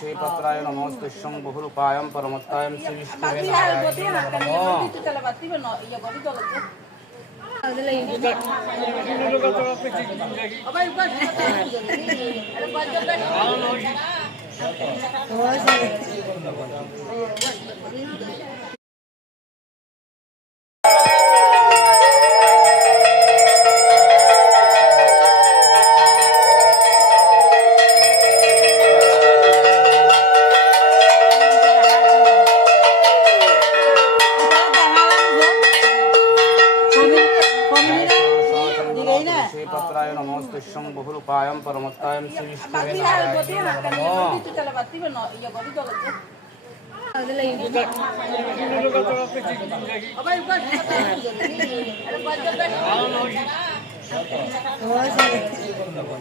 श्रीपत्राय नमो तुष्यं बहुरूपायं परमत्तायं श्रीविष्णुवे नमः। हाँ। गई ना श्री पत्राय नमोस्तुष्यं बहुल उपायं परमत्तायं नमः